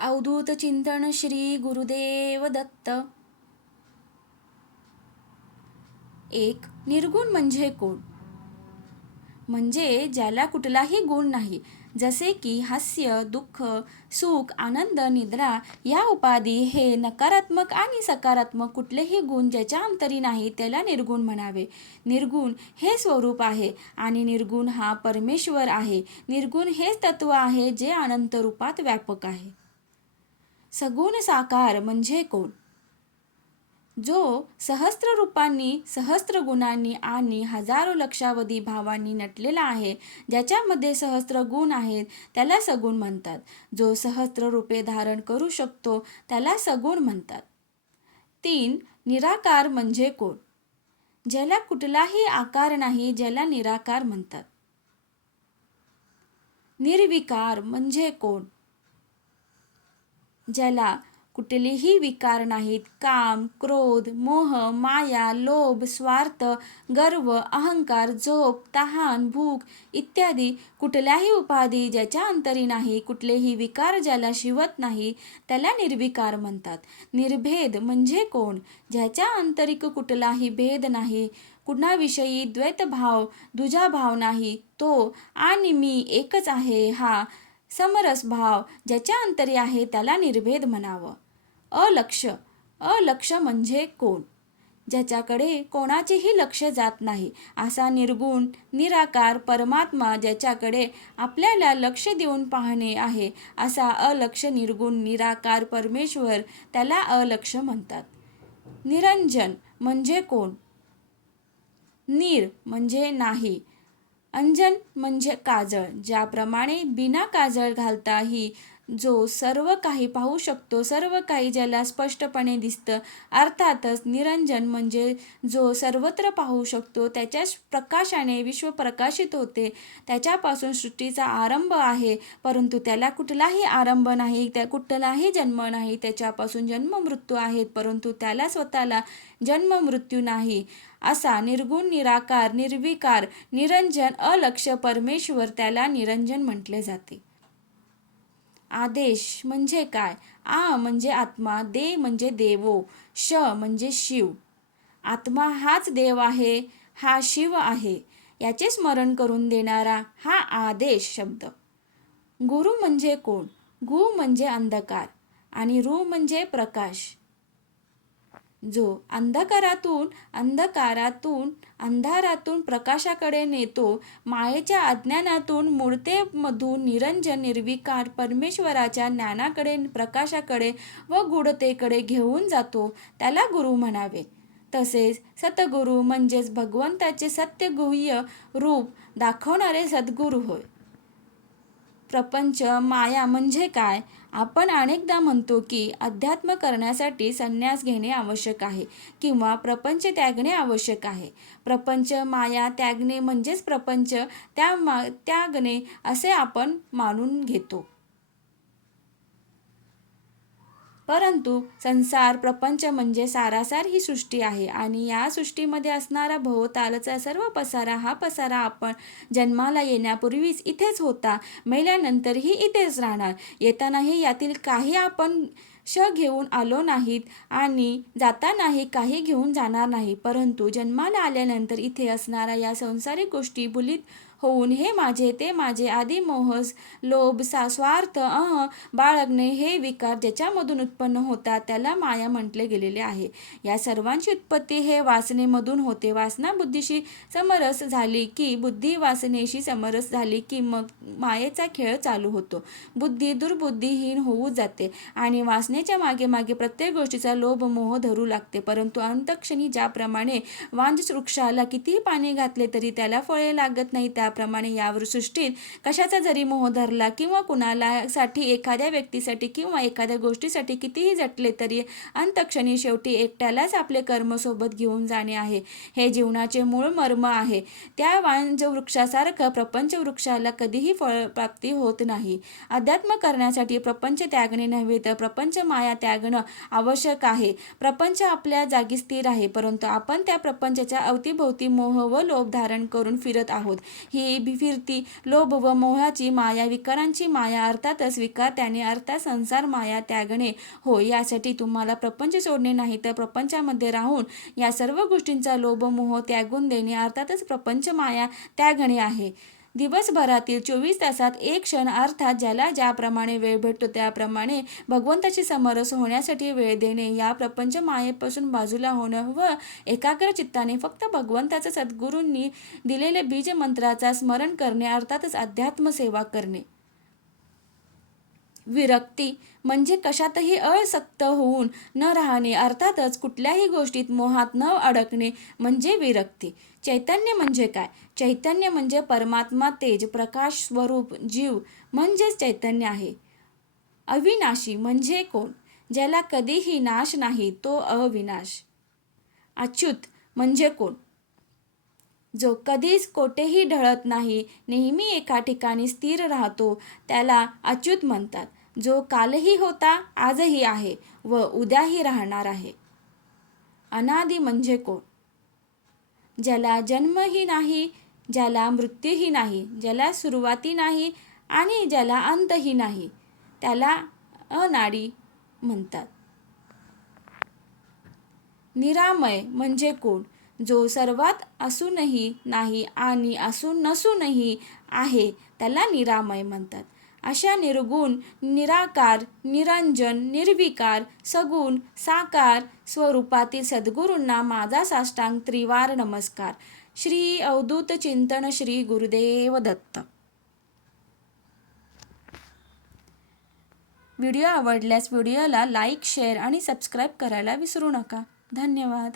अवधूत चिंतन श्री गुरुदेव दत्त. एक निर्गुण म्हणजे कोण? म्हणजे ज्याला कुठलाही गुण नाही, जसे की हास्य, दुःख, सुख, आनंद, निद्रा या उपाधी. हे नकारात्मक आणि सकारात्मक कुठलेही गुण ज्याच्या अंतरी नाही त्याला निर्गुण म्हणावे. निर्गुण हे स्वरूप आहे आणि निर्गुण हा परमेश्वर आहे. निर्गुण हेच तत्व आहे जे अनंत रूपात व्यापक आहे. सगुण साकार म्हणजे कोण? जो सहस्त्र रूपांनी, सहस्त्र गुणांनी आणि हजारो लक्षावधी भावांनी नटलेला आहे, ज्याच्यामध्ये सहस्त्र गुण आहेत त्याला सगुण म्हणतात. जो सहस्त्र रूपे धारण करू शकतो त्याला सगुण म्हणतात. 3. निराकार म्हणजे कोण? ज्याला कुठलाही आकार नाही, ज्याला निराकार म्हणतात. निर्विकार म्हणजे कोण? ज्याला कुठलेही विकार नाहीत. काम, क्रोध, मोह, माया, लोभ, स्वार्थ, गर्व, अहंकार, झोप, तहान, भूक इत्यादी कुठल्याही उपाधी ज्याच्या अंतरी नाही, कुठलेही विकार ज्याला शिवत नाही त्याला निर्विकार म्हणतात. निर्भेद म्हणजे कोण? ज्याच्या आंतरिक कुठलाही भेद नाही, कुणाविषयी द्वैतभाव, दुजाभाव नाही, तो आणि मी एकच आहे हा समरस भाव ज्याच्या अंतरी आहे त्याला निर्भेद म्हणावं. अलक्ष म्हणजे कोण? ज्याच्याकडे कोणाचेही लक्ष जात नाही असा निर्गुण निराकार परमात्मा, ज्याच्याकडे आपल्याला लक्ष देऊन पाहणे आहे असा अलक्ष निर्गुण निराकार परमेश्वर, त्याला अलक्ष म्हणतात. निरंजन म्हणजे कोण? निर म्हणजे नाही, अंजन म्हणजे काजळ. ज्याप्रमाणे बिना काजळ घालताही जो सर्व काही पाहू शकतो, सर्व काही ज्याला स्पष्टपणे दिसतं, अर्थातच निरंजन म्हणजे जो सर्वत्र पाहू शकतो, त्याच्या प्रकाशाने विश्व प्रकाशित होते. त्याच्यापासून सृष्टीचा आरंभ आहे, परंतु त्याला कुठलाही आरंभ नाही, त्या कुठलाही जन्म नाही. त्याच्यापासून जन्म मृत्यू आहेत, परंतु त्याला स्वतःला जन्म मृत्यू नाही. असा निर्गुण निराकार निर्विकार निरंजन अलक्ष परमेश्वर, त्याला निरंजन म्हटले जाते. आदेश म्हणजे काय? आ म्हणजे आत्मा, दे म्हणजे देवो, श म्हणजे शिव. आत्मा हाच देव आहे, हा शिव आहे, याचे स्मरण करून देणारा हा आदेश शब्द. गुरु म्हणजे कोण? गु म्हणजे अंधकार आणि रु म्हणजे प्रकाश. जो अंधारातून प्रकाशाकडे नेतो, मायेच्या अज्ञानातून मूर्तेमधून निरंजन निर्विकार परमेश्वराच्या ज्ञानाकडे, प्रकाशाकडे व गूढतेकडे घेऊन जातो, त्याला गुरु म्हणावे. तसेच सतगुरु म्हणजेच भगवंताचे सत्यगुह्य रूप दाखवणारे सद्गुरू होय. प्रपंच माया म्हणजे काय? आपण अनेकदा म्हणतो की अध्यात्म करण्यासाठी संन्यास घेणे आवश्यक आहे किंवा प्रपंच त्यागणे आवश्यक आहे. प्रपंच माया त्यागणे म्हणजेच प्रपंच त्यागणे असे आपण मानून घेतो. परंतु संसार प्रपंच म्हणजे सारासार ही सृष्टी आहे आणि या सृष्टीमध्ये असणारा भोवतालचा सर्व पसारा, हा पसारा आपण जन्माला येण्यापूर्वीच इथेच होता, मेल्यानंतरही इथेच राहणार. येतानाही यातील काही आपण घेऊन आलो नाहीत आणि जातानाही काही घेऊन जाणार नाही. परंतु जन्माला आल्यानंतर इथे असणाऱ्या या संसारिक गोष्टी भुलीत होऊन हे माझे ते माझे आदी मोह, लोभ, स्वार्थ, बाळगणे हे विकार ज्याच्यामधून उत्पन्न होतात त्याला माया म्हटले गेलेले आहे. या सर्वांची उत्पत्ती हे वासनेमधून होते. वासना बुद्धीशी समरस झाली की, बुद्धी वासनेशी समरस झाली की मग मायेचा खेळ चालू होतो. बुद्धी दुर्बुद्धीहीन होऊ जाते आणि वासनेच्या मागे मागे प्रत्येक गोष्टीचा लोभ मोह धरू लागते. परंतु अंतक्षणी ज्याप्रमाणे वांज वृक्षाला कितीही पाणी घातले तरी त्याला फळे लागत नाही, त्याप्रमाणे यावर सृष्टीत कशाचा जरी मोह धरला किंवा कुणालासाठी, एखाद्या व्यक्तीसाठी किंवा एखाद्या गोष्टीसाठी कितीही झटले तरी अंतक्षणी शेवटी एकट्यालाच आपले कर्म सोबत घेऊन जाणे आहे. हे जीवनाचे मूळ मर्म आहे. त्या वांज वृक्षासारखं प्रपंच वृक्षाला कधीही फळप्राप्ती होत नाही. अध्यात्म करण्यासाठी प्रपंच त्यागणे नव्हे तर प्रपंच माया त्यागणं आवश्यक आहे. प्रपंच आपल्या जागी स्थिर आहे, परंतु आपण त्या प्रपंचाच्या अवतीभोवती मोह व लोभ धारण करून फिरत आहोत. ही ही फिरती लोभ व मोहाची माया, विकारांची माया, अर्थातच विकार त्याने अर्थात संसार माया त्यागणे होय. यासाठी तुम्हाला प्रपंच सोडणे नाही तर प्रपंचामध्ये राहून या सर्व गोष्टींचा लोभ मोह त्यागून देणे अर्थातच प्रपंच माया त्यागणे आहे. दिवसभरातील 24 तासात एक क्षण अर्थात ज्याला ज्याप्रमाणे वेळ भेटतो त्याप्रमाणे भगवंताची समरस होण्यासाठी वेळ देणे, या प्रपंच मायेपासून बाजूला होणं व एकाग्र चित्ताने फक्त भगवंताचा सद्गुरूंनी दिलेले बीज मंत्राचा स्मरण करणे अर्थातच अध्यात्म सेवा करणे. विरक्ती म्हणजे कशातही असक्त होऊन न राहणे अर्थातच कुठल्याही गोष्टीत मोहात न अडकणे म्हणजे विरक्ती. चैतन्य म्हणजे काय? चैतन्य म्हणजे परमात्मा, तेज, प्रकाश स्वरूप जीव म्हणजेच चैतन्य आहे. अविनाशी म्हणजे कोण? ज्याला कधीही नाश नाही तो अविनाश. अच्युत म्हणजे कोण? जो कधीच कोठेही ढळत नाही, नेहमी एका ठिकाणी स्थिर राहतो त्याला अच्युत म्हणतात. जो कालही होता, आजही आहे व उद्याही राहणार आहे. अनादी म्हणजे कोण? ज्याला जन्मही नाही, ज्याला मृत्यूही नाही, ज्याला सुरुवाती नाही आणि ज्याला अंतही नाही त्याला अनादी म्हणतात. निरामय म्हणजे कोण? जो सर्वात असूनही नाही आणि असून नसूनही आहे त्याला निरामय म्हणतात. अशा निर्गुण, निराकार, निरंजन, निर्विकार, सगुण, साकार स्वरूपातील सद्गुरूंना माझा साष्टांग त्रिवार नमस्कार. श्री अवधूत चिंतन श्री गुरुदेव दत्त. व्हिडिओ आवडल्यास व्हिडिओला लाईक, शेअर आणि सबस्क्राईब करायला विसरू नका. धन्यवाद.